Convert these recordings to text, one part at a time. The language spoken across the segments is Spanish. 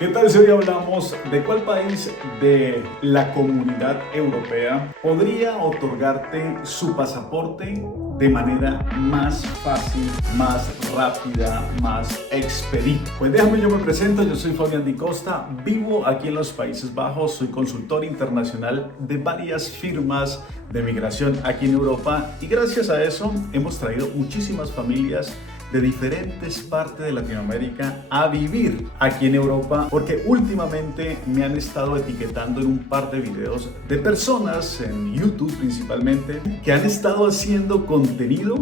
¿Qué tal si hoy hablamos de cuál país de la Comunidad Europea podría otorgarte su pasaporte de manera más fácil, más rápida, más expedita? Pues déjame, yo me presento, yo soy Fabián Di Costa, vivo aquí en los Países Bajos, soy consultor internacional de varias firmas de migración aquí en Europa y gracias a eso hemos traído muchísimas familias de diferentes partes de Latinoamérica a vivir aquí en Europa, porque últimamente me han estado etiquetando en un par de videos de personas en YouTube principalmente que han estado haciendo contenido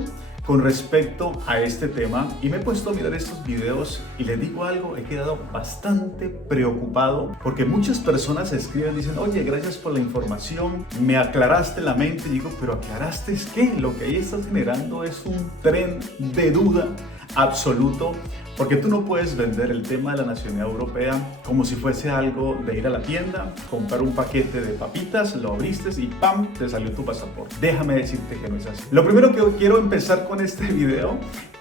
con respecto a este tema y me he puesto a mirar estos videos y les digo algo, he quedado bastante preocupado porque muchas personas escriben, dicen, oye, gracias por la información, me aclaraste la mente. Y digo, pero ¿aclaraste es qué? Lo que ahí estás generando es un tren de duda absoluto, porque tú no puedes vender el tema de la nacionalidad europea como si fuese algo de ir a la tienda, comprar un paquete de papitas, lo abriste y ¡pam!, te salió tu pasaporte. Déjame decirte que no es así. Lo primero que quiero empezar con este video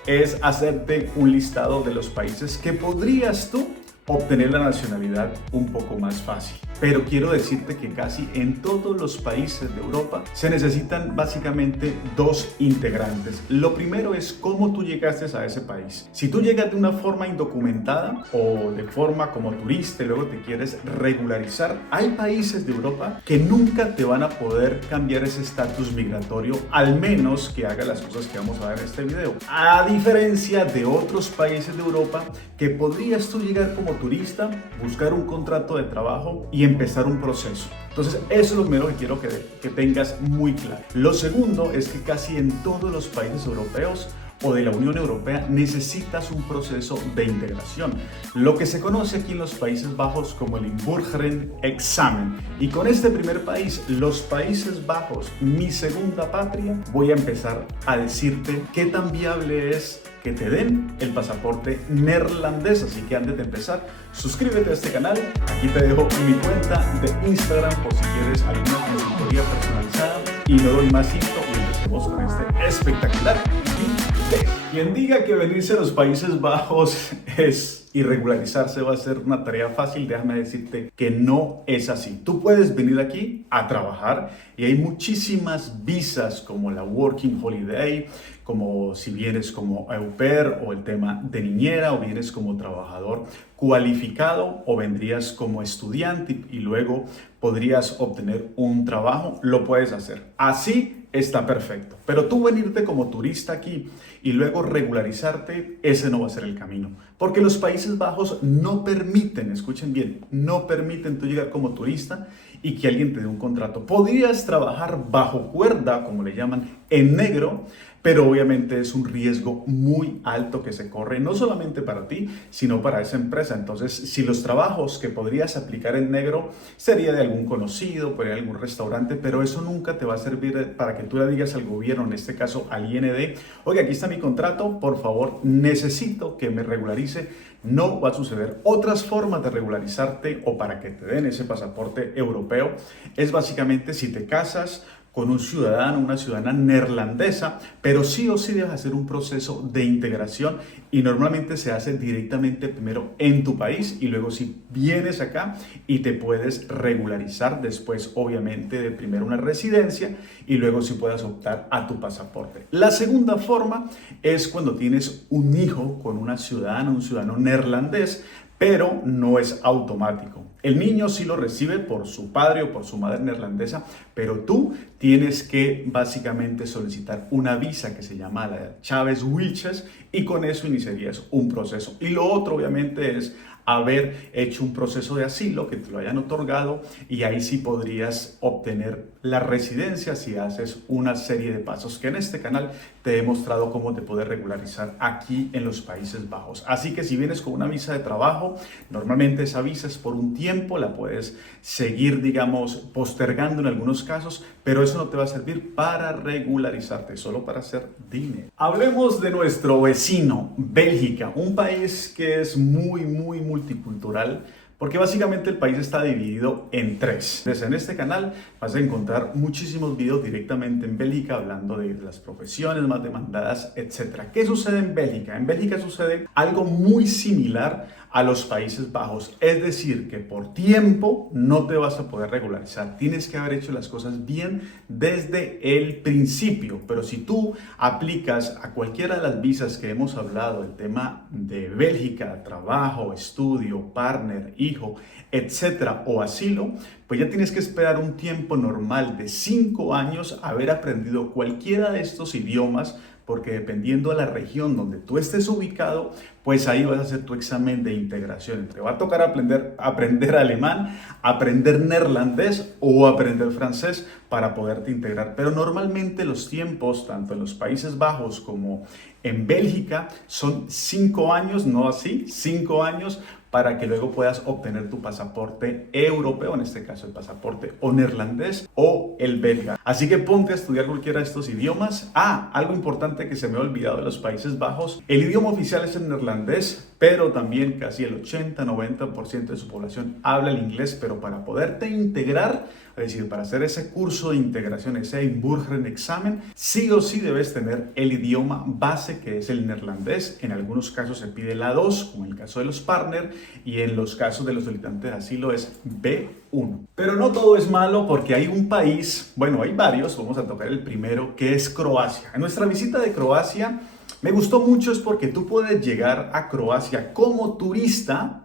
es hacerte un listado de los países que podrías tú obtener la nacionalidad un poco más fácil. Pero quiero decirte que casi en todos los países de Europa se necesitan básicamente dos integrantes. Lo primero es cómo tú llegaste a ese país. Si tú llegas de una forma indocumentada o de forma como turista y luego te quieres regularizar, hay países de Europa que nunca te van a poder cambiar ese estatus migratorio, al menos que haga las cosas que vamos a ver en este video. A diferencia de otros países de Europa que podrías tú llegar como turista, buscar un contrato de trabajo y empezar un proceso. Entonces, eso es lo primero que quiero que tengas muy claro. Lo segundo es que casi en todos los países europeos o de la Unión Europea necesitas un proceso de integración, lo que se conoce aquí en los Países Bajos como el Inburgerenexamen. Y con este primer país, los Países Bajos, mi segunda patria, voy a empezar a decirte qué tan viable es que te den el pasaporte neerlandés. Así que antes de empezar, suscríbete a este canal, aquí te dejo mi cuenta de Instagram por si quieres alguna consultoría personalizada y no doy más info y empecemos con este espectacular video. Quien diga que venirse a los Países Bajos es irregularizarse va a ser una tarea fácil, déjame decirte que no es así. Tú puedes venir aquí a trabajar y hay muchísimas visas como la Working Holiday, como si vienes como au pair o el tema de niñera o vienes como trabajador cualificado o vendrías como estudiante y luego podrías obtener un trabajo, lo puedes hacer. Así está perfecto. Pero tú venirte como turista aquí y luego regularizarte, ese no va a ser el camino. Porque los Países Bajos no permiten, escuchen bien, no permiten tú llegar como turista y que alguien te dé un contrato. Podrías trabajar bajo cuerda, como le llaman, en negro, pero obviamente es un riesgo muy alto que se corre, no solamente para ti, sino para esa empresa. Entonces, si los trabajos que podrías aplicar en negro sería de algún conocido, por algún restaurante, pero eso nunca te va a servir para que tú le digas al gobierno, en este caso al IND, oye, aquí está mi contrato, por favor, necesito que me regularice. No va a suceder. Otras formas de regularizarte o para que te den ese pasaporte europeo es básicamente si te casas con un ciudadano, una ciudadana neerlandesa, pero sí o sí debes hacer un proceso de integración y normalmente se hace directamente primero en tu país y luego si vienes acá y te puedes regularizar después, obviamente, de primero una residencia y luego si puedas optar a tu pasaporte. La segunda forma es cuando tienes un hijo con una ciudadana, un ciudadano neerlandés, pero no es automático. El niño sí lo recibe por su padre o por su madre neerlandesa, pero tú tienes que básicamente solicitar una visa que se llama la Chávez Wilches y con eso iniciarías un proceso. Y lo otro obviamente es haber hecho un proceso de asilo que te lo hayan otorgado y ahí sí podrías obtener la residencia si haces una serie de pasos que en este canal te he mostrado cómo te puedes regularizar aquí en los Países Bajos. Así que si vienes con una visa de trabajo, normalmente esa visa es por un tiempo, la puedes seguir, digamos, postergando en algunos casos, pero eso no te va a servir para regularizarte, solo para hacer dinero. Hablemos de nuestro vecino, Bélgica, un país que es muy multicultural, porque básicamente el país está dividido en tres. Entonces, en este canal vas a encontrar muchísimos videos directamente en Bélgica hablando de las profesiones más demandadas, etc. ¿Qué sucede en Bélgica? En Bélgica sucede algo muy similar a los Países Bajos. Es decir, que por tiempo no te vas a poder regularizar. Tienes que haber hecho las cosas bien desde el principio. Pero si tú aplicas a cualquiera de las visas que hemos hablado, el tema de Bélgica, trabajo, estudio, partner, hijo, etcétera, o asilo, pues ya tienes que esperar un tiempo normal de 5 años haber aprendido cualquiera de estos idiomas, porque dependiendo de la región donde tú estés ubicado, pues ahí vas a hacer tu examen de integración. Te va a tocar aprender alemán, aprender neerlandés o aprender francés para poderte integrar. Pero normalmente los tiempos, tanto en los Países Bajos como en Bélgica, son 5 años, no así, 5 años, para que luego puedas obtener tu pasaporte europeo, en este caso el pasaporte o neerlandés o el belga. Así que ponte a estudiar cualquiera de estos idiomas. Algo importante que se me ha olvidado de los Países Bajos: el idioma oficial es el neerlandés, pero también casi el 80-90% de su población habla el inglés. Pero para poderte integrar, es decir, para hacer ese curso de integración, ese Inburgerenexamen, sí o sí debes tener el idioma base, que es el neerlandés. En algunos casos se pide la 2, como en el caso de los partners, y en los casos de los solicitantes de asilo es B1. Pero no todo es malo, porque hay un país, bueno, hay varios, vamos a tocar el primero, que es Croacia. En nuestra visita de Croacia me gustó mucho, es porque tú puedes llegar a Croacia como turista,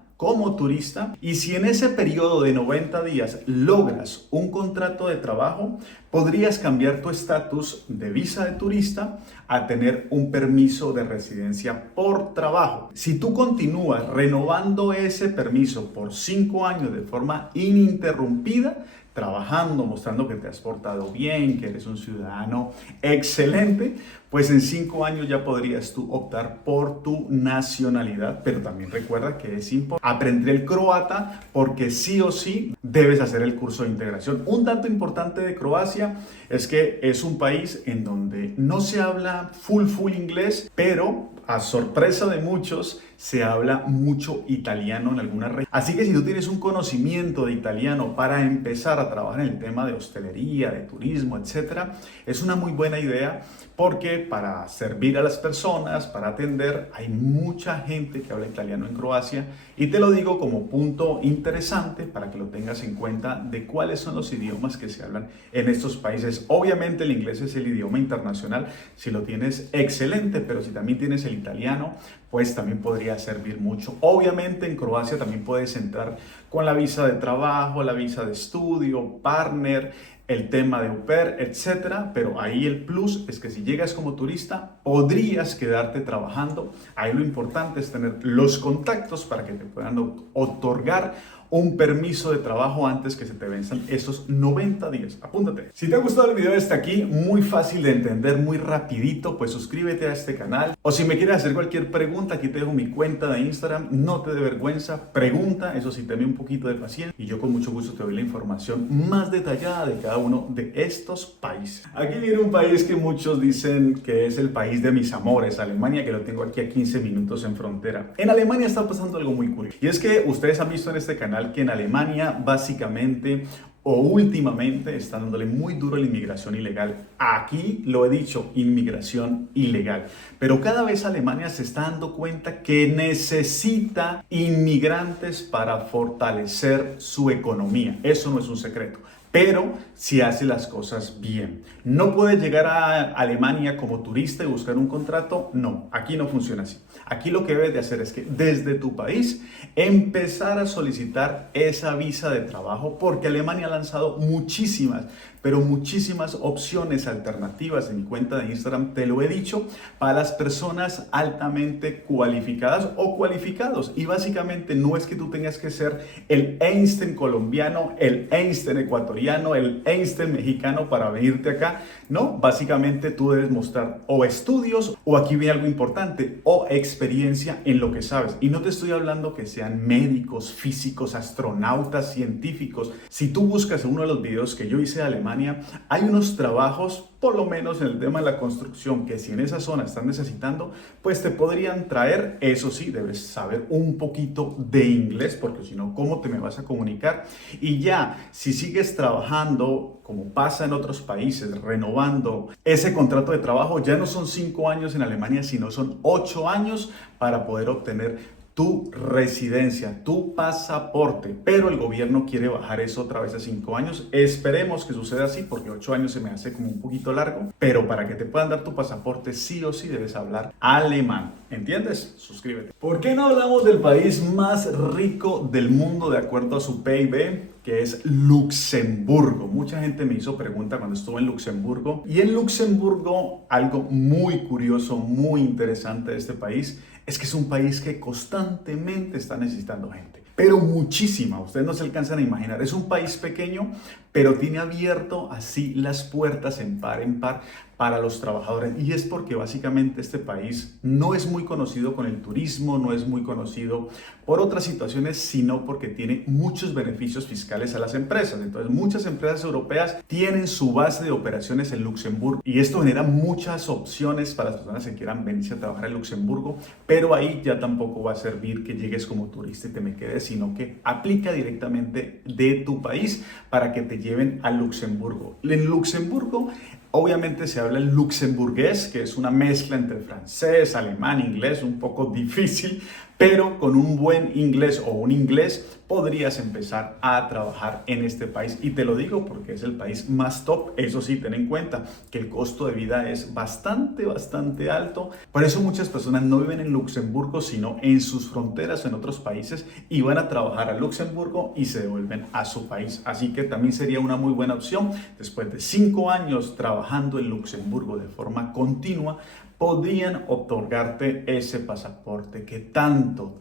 y si en ese periodo de 90 días logras un contrato de trabajo, podrías cambiar tu estatus de visa de turista a tener un permiso de residencia por trabajo. Si tú continúas renovando ese permiso por 5 años de forma ininterrumpida, trabajando, mostrando que te has portado bien, que eres un ciudadano excelente, pues en 5 años ya podrías tú optar por tu nacionalidad. Pero también recuerda que es importante aprender el croata, porque sí o sí debes hacer el curso de integración. Un dato importante de Croacia es que es un país en donde no se habla full inglés, pero a sorpresa de muchos, se habla mucho italiano en algunas regiones. Así que si tú tienes un conocimiento de italiano para empezar a trabajar en el tema de hostelería, de turismo, etcétera, es una muy buena idea, porque para servir a las personas, para atender, hay mucha gente que habla italiano en Croacia. Y te lo digo como punto interesante para que lo tengas en cuenta de cuáles son los idiomas que se hablan en estos países. Obviamente el inglés es el idioma internacional, si lo tienes excelente, pero si también tienes el italiano, pues también podría servir mucho. Obviamente en Croacia también puedes entrar con la visa de trabajo, la visa de estudio, partner, el tema de au pair, etcétera. Pero ahí el plus es que si llegas como turista, podrías quedarte trabajando. Ahí lo importante es tener los contactos para que te puedan otorgar un permiso de trabajo antes que se te venzan esos 90 días. Apúntate. Si te ha gustado el video hasta aquí, muy fácil de entender, muy rapidito, pues suscríbete a este canal. O si me quieres hacer cualquier pregunta, aquí te dejo mi cuenta de Instagram. No te dé vergüenza, pregunta. Eso sí, tenme un poquito de paciencia y yo con mucho gusto te doy la información más detallada de cada uno de estos países. Aquí viene un país que muchos dicen que es el país de mis amores, Alemania, que lo tengo aquí a 15 minutos en frontera. En Alemania está pasando algo muy curioso. Y es que ustedes han visto en este canal que en Alemania básicamente o últimamente están dándole muy duro a la inmigración ilegal. Aquí lo he dicho, inmigración ilegal. Pero cada vez Alemania se está dando cuenta que necesita inmigrantes para fortalecer su economía. Eso no es un secreto. Pero si hace las cosas bien. ¿No puedes llegar a Alemania como turista y buscar un contrato? No, aquí no funciona así. Aquí lo que debes de hacer es que desde tu país empezar a solicitar esa visa de trabajo, porque Alemania ha lanzado muchísimas, pero muchísimas opciones alternativas. En mi cuenta de Instagram te lo he dicho, para las personas altamente cualificadas o cualificados. Y básicamente no es que tú tengas que ser el Einstein colombiano, el Einstein ecuatoriano, el Einstein mexicano para venirte acá. No, básicamente tú debes mostrar o estudios, o aquí viene algo importante, o experiencia en lo que sabes. Y no te estoy hablando que sean médicos, físicos, astronautas, científicos. Si tú buscas en uno de los videos que yo hice de Alemania, hay unos trabajos, por lo menos en el tema de la construcción, que si en esa zona están necesitando, pues te podrían traer. Eso sí, debes saber un poquito de inglés, porque si no, ¿cómo te me vas a comunicar? Y ya, si sigues trabajando, como pasa en otros países, renovando ese contrato de trabajo, ya no son 5 años en Alemania, sino son 8 años para poder obtener tu residencia, tu pasaporte, pero el gobierno quiere bajar eso otra vez a 5 años. Esperemos que suceda así porque 8 años se me hace como un poquito largo, pero para que te puedan dar tu pasaporte sí o sí debes hablar alemán. ¿Entiendes? Suscríbete. ¿Por qué no hablamos del país más rico del mundo de acuerdo a su PIB? Que es Luxemburgo. Mucha gente me hizo pregunta cuando estuve en Luxemburgo. Y en Luxemburgo, algo muy curioso, muy interesante de este país, es que es un país que constantemente está necesitando gente. Pero muchísima, ustedes no se alcanzan a imaginar. Es un país pequeño, pero tiene abierto así las puertas en par para los trabajadores. Y es porque básicamente este país no es muy conocido con el turismo, no es muy conocido por otras situaciones, sino porque tiene muchos beneficios fiscales a las empresas. Entonces muchas empresas europeas tienen su base de operaciones en Luxemburgo y esto genera muchas opciones para las personas que quieran venirse a trabajar en Luxemburgo, pero ahí ya tampoco va a servir que llegues como turista y te me quedes, sino que aplica directamente de tu país para que te lleven a Luxemburgo. En Luxemburgo obviamente se habla el luxemburgués, que es una mezcla entre francés, alemán, inglés, un poco difícil, pero con un buen inglés o un inglés podrías empezar a trabajar en este país. Y te lo digo porque es el país más top. Eso sí, ten en cuenta que el costo de vida es bastante alto. Por eso muchas personas no viven en Luxemburgo, sino en sus fronteras o en otros países y van a trabajar a Luxemburgo y se devuelven a su país. Así que también sería una muy buena opción. Después de 5 años trabajando en Luxemburgo de forma continua, podían otorgarte ese pasaporte que tanto,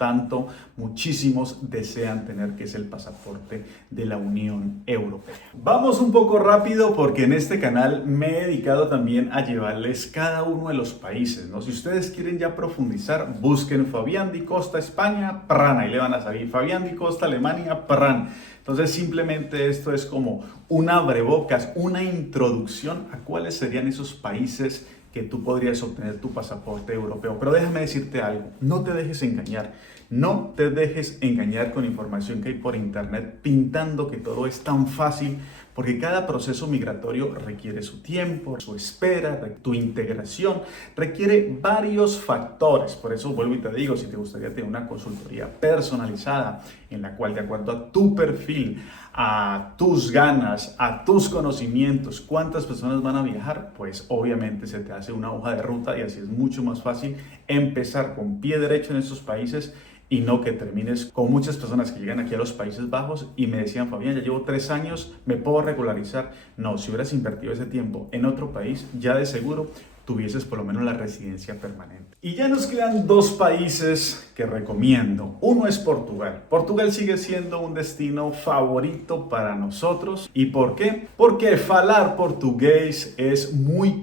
muchísimos desean tener, que es el pasaporte de la Unión Europea. Vamos un poco rápido porque en este canal me he dedicado también a llevarles cada uno de los países, ¿no? Si ustedes quieren ya profundizar, busquen Fabián Di Costa, España, Pran, ahí le van a salir Fabián Di Costa, Alemania, Pran. Entonces simplemente esto es como un abrebocas, una introducción a cuáles serían esos países que tú podrías obtener tu pasaporte europeo. Pero déjame decirte algo, no te dejes engañar. No te dejes engañar con información que hay por internet pintando que todo es tan fácil, porque cada proceso migratorio requiere su tiempo, su espera, tu integración, requiere varios factores. Por eso vuelvo y te digo, si te gustaría tener una consultoría personalizada en la cual, de acuerdo a tu perfil, a tus ganas, a tus conocimientos, cuántas personas van a viajar, pues obviamente se te hace una hoja de ruta y así es mucho más fácil empezar con pie derecho en estos países y no que termines con muchas personas que llegan aquí a los Países Bajos y me decían, Fabián, ya llevo 3 años, ¿me puedo regularizar? No, si hubieras invertido ese tiempo en otro país, ya de seguro tuvieses por lo menos la residencia permanente. Y ya nos quedan 2 países que recomiendo. Uno es Portugal. Portugal sigue siendo un destino favorito para nosotros. ¿Y por qué? Porque falar portugués es muy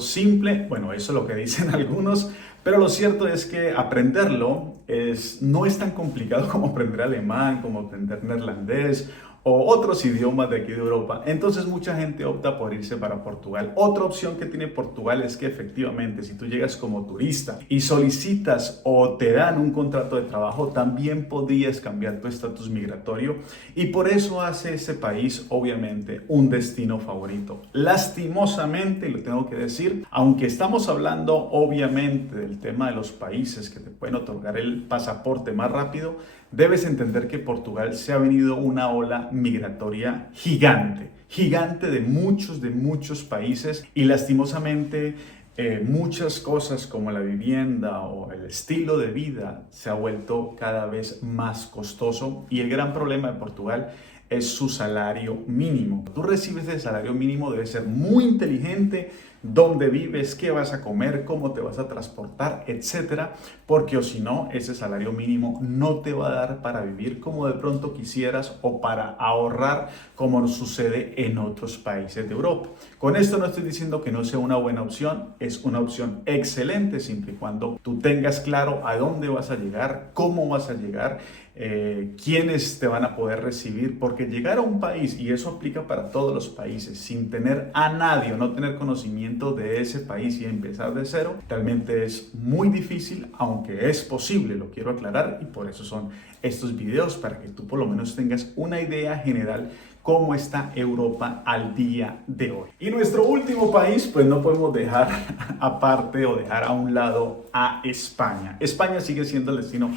simple. Bueno, eso es lo que dicen algunos. Pero lo cierto es que aprenderlo no es tan complicado como aprender alemán, como aprender neerlandés o otros idiomas de aquí de Europa. Entonces mucha gente opta por irse para Portugal. Otra opción que tiene Portugal es que efectivamente si tú llegas como turista y solicitas o te dan un contrato de trabajo, también podrías cambiar tu estatus migratorio y por eso hace ese país obviamente un destino favorito. Lastimosamente, y lo tengo que decir, aunque estamos hablando obviamente del tema de los países que te pueden otorgar el pasaporte más rápido, debes entender que Portugal se ha venido una ola migratoria gigante de muchos países y lastimosamente muchas cosas como la vivienda o el estilo de vida se ha vuelto cada vez más costoso y el gran problema de Portugal es su salario mínimo. Tú recibes el salario mínimo, debes ser muy inteligente, dónde vives, qué vas a comer, cómo te vas a transportar, etcétera, porque o si no, ese salario mínimo no te va a dar para vivir como de pronto quisieras o para ahorrar como sucede en otros países de Europa. Con esto no estoy diciendo que no sea una buena opción, es una opción excelente siempre y cuando tú tengas claro a dónde vas a llegar, cómo vas a llegar, quiénes te van a poder recibir, porque llegar a un país, y eso aplica para todos los países, sin tener a nadie o no tener conocimiento de ese país y empezar de cero, realmente es muy difícil, aunque es posible, lo quiero aclarar, y por eso son estos videos, para que tú por lo menos tengas una idea general cómo está Europa al día de hoy. Y nuestro último país, pues no podemos dejar aparte o dejar a un lado a España. España sigue siendo el destino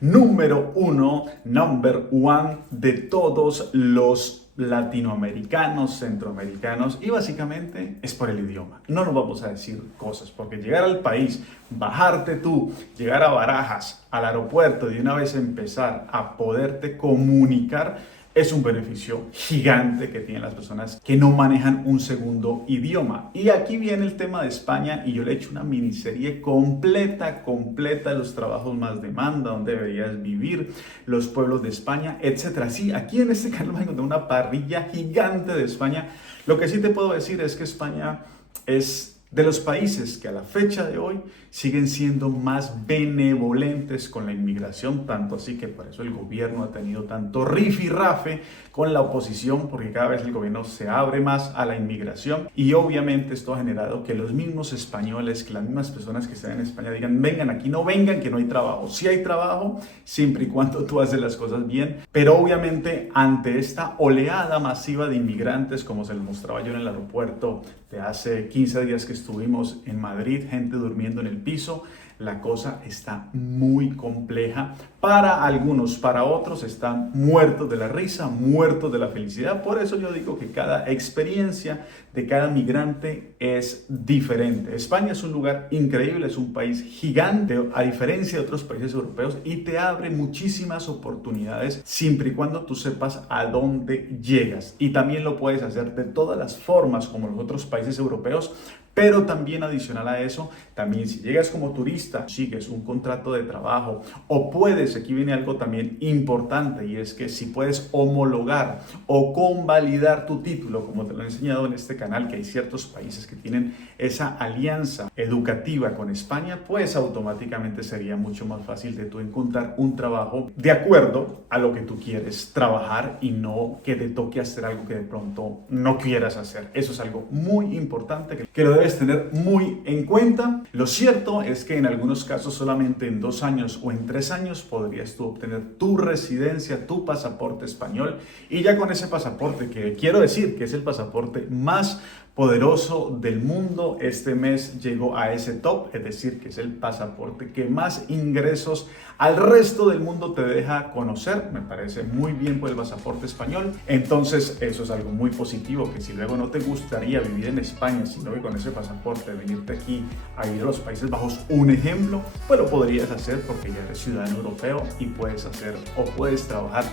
número uno, number one de todos los latinoamericanos, centroamericanos, y básicamente es por el idioma. No nos vamos a decir cosas, porque llegar al país, bajarte tú, llegar a Barajas, al aeropuerto, de una vez empezar a poderte comunicar, es un beneficio gigante que tienen las personas que no manejan un segundo idioma. Y aquí viene el tema de España, y yo le he hecho una miniserie completa de los trabajos más demanda, donde deberías vivir, los pueblos de España, etc. Sí, aquí en este canal vas a encontrar una parrilla gigante de España. Lo que sí te puedo decir es que España es de los países que a la fecha de hoy siguen siendo más benevolentes con la inmigración, tanto así que por eso el gobierno ha tenido tanto rifirrafe con la oposición, porque cada vez el gobierno se abre más a la inmigración, y obviamente esto ha generado que los mismos españoles, que las mismas personas que están en España digan: vengan aquí, no vengan, que no hay trabajo. Sí hay trabajo, siempre y cuando tú haces las cosas bien, pero obviamente ante esta oleada masiva de inmigrantes, como se lo mostraba yo en el aeropuerto de hace 15 días que estuvimos en Madrid, gente durmiendo en el piso, la cosa está muy compleja para algunos, para otros están muertos de la risa, muertos de la felicidad. Por eso yo digo que cada experiencia de cada migrante es diferente. España es un lugar increíble, es un país gigante, a diferencia de otros países europeos, y te abre muchísimas oportunidades siempre y cuando tú sepas a dónde llegas. Y también lo puedes hacer de todas las formas como los otros países europeos. Pero también adicional a eso, también si llegas como turista, sigues un contrato de trabajo, o puedes, aquí viene algo también importante, y es que si puedes homologar o convalidar tu título, como te lo he enseñado en este canal, que hay ciertos países que tienen esa alianza educativa con España, pues automáticamente sería mucho más fácil de tú encontrar un trabajo de acuerdo a lo que tú quieres trabajar, y no que te toque hacer algo que de pronto no quieras hacer. Eso es algo muy importante que lo debes tener muy en cuenta. Lo cierto es que en algunos casos solamente en 2 años o en 3 años podrías tú obtener tu residencia, tu pasaporte español, y ya con ese pasaporte, que quiero decir que es el pasaporte más poderoso del mundo, este mes llegó a ese top, es decir, que es el pasaporte que más ingresos al resto del mundo te deja conocer. Me parece muy bien por el pasaporte español. Entonces eso es algo muy positivo, que si luego no te gustaría vivir en España, sino que con ese pasaporte venirte aquí a vivir a los Países Bajos, un ejemplo, pues lo podrías hacer porque ya eres ciudadano europeo y puedes hacer o puedes trabajar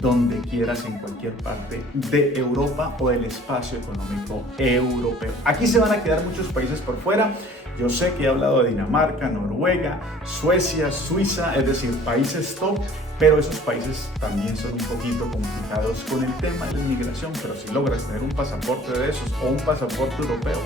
donde quieras en cualquier parte de Europa o del espacio económico europeo. Aquí se van a quedar muchos países por fuera. Yo sé que he hablado de Dinamarca, Noruega, Suecia, Suiza, es decir, países top, pero esos países también son un poquito complicados con el tema de la inmigración. Pero si logras tener un pasaporte de esos o un pasaporte europeo,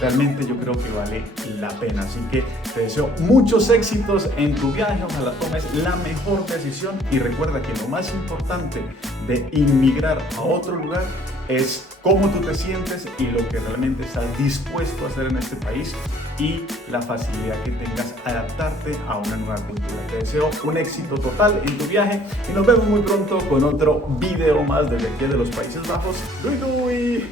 realmente yo creo que vale la pena. Así que te deseo muchos éxitos en tu viaje, ojalá tomes la mejor decisión, y recuerda que lo más importante de inmigrar a otro lugar es cómo tú te sientes y lo que realmente estás dispuesto a hacer en este país, y la facilidad que tengas a adaptarte a una nueva cultura. Te deseo un éxito total en tu viaje y nos vemos muy pronto con otro video más desde aquí de los Países Bajos. ¡Dui, dui!